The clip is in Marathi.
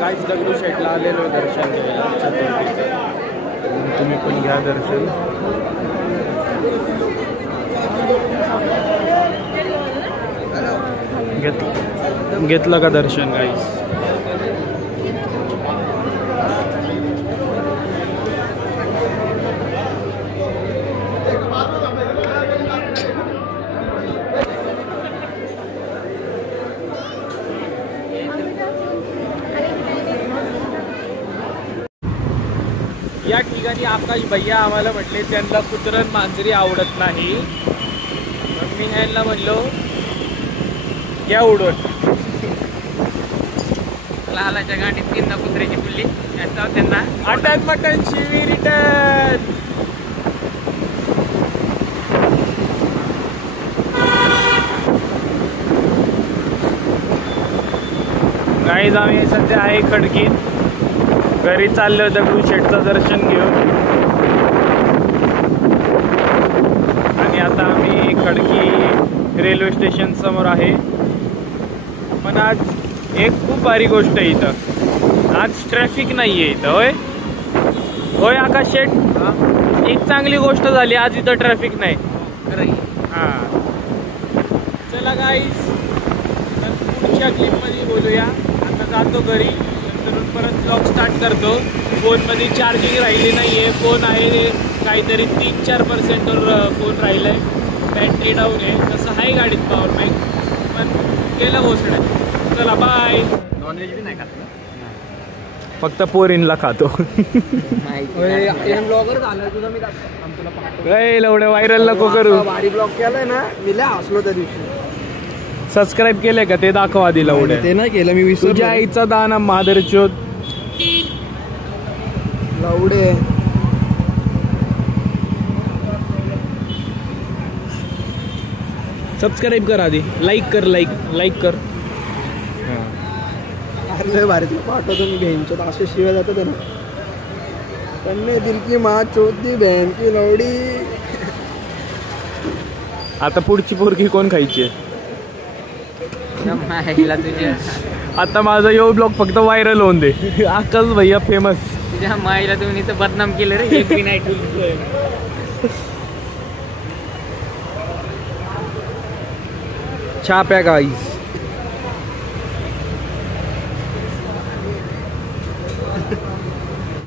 काहीच दगडूशेठला आलेलो दर्शन घ्यायला चतुर्थीचं. तुम्ही पण घ्या दर्शन. घेतलं का दर्शन गाईस? या ठिकाणी आकाश भैया आम्हाला म्हटले त्यांना कुत्रण मांजरी आवडत नाही. मग मी ह्यांना म्हणलो घ्या उडवून. लालाच्या गाडीत तीनदा कुत्र्याची पिल्ली त्यांना मटन मटन शिवी रिटर्न. गाईज आम्ही सध्या आहे खडकीत. घरी चाललो दगडूशेठचं दर्शन घेऊन. आणि आता आम्ही खडकी रेल्वे स्टेशन समोर आहे. पण आज एक खूप भारी गोष्ट आहे इथं. आज ट्रॅफिक नाही आहे इथं. होय होय आकाश शेठ, एक चांगली गोष्ट झाली, आज इथं ट्रॅफिक नाही. हां चला गाईस, पुढच्या क्लिपमध्ये बोलूया. आता जातो घरी, परत ब्लॉग स्टार्ट करतो. फोनमध्ये चार्जिंग राहिली नाही आहे. फोन आहे काहीतरी 3-4% फोन राहिला आहे. बॅटरी डाऊन आहे. तसं आहे गाडीत पॉवर बँक, पण गेलं पोचण्यात. चला बाय. नॉनव्हेज बी नाही खात, फक्त पोरीनला खातो. ब्लॉगर झालं तुझं. मी तुला एवढं व्हायरल नको करू. भारी ब्लॉग केलाय ना, मी लय हसलो त्या दिवशी. सबस्क्राईब केलंय का ते दाखव आधी. लवडे ते नाही केलं मी. तुझ्या आईचा दाना मादरचोद लवडे. सबस्क्राईब कर आधी. लाईक कर. लाईक कर. अरे भारी तुला पाठवतो मी. बहीणचोद असे शिवाय जातात ना. त्यांनी दिल की मा चोदी बहन की लवडी. आता पुढची पोरगी कोण खायची? आता माझा यो ब्लॉग फक्त व्हायरल होऊन दे. आकाश भैया फेमस. तुझ्या माईला तुम्ही तर बदनाम केलं रे. एक बी नाही चहा प्या गाईस.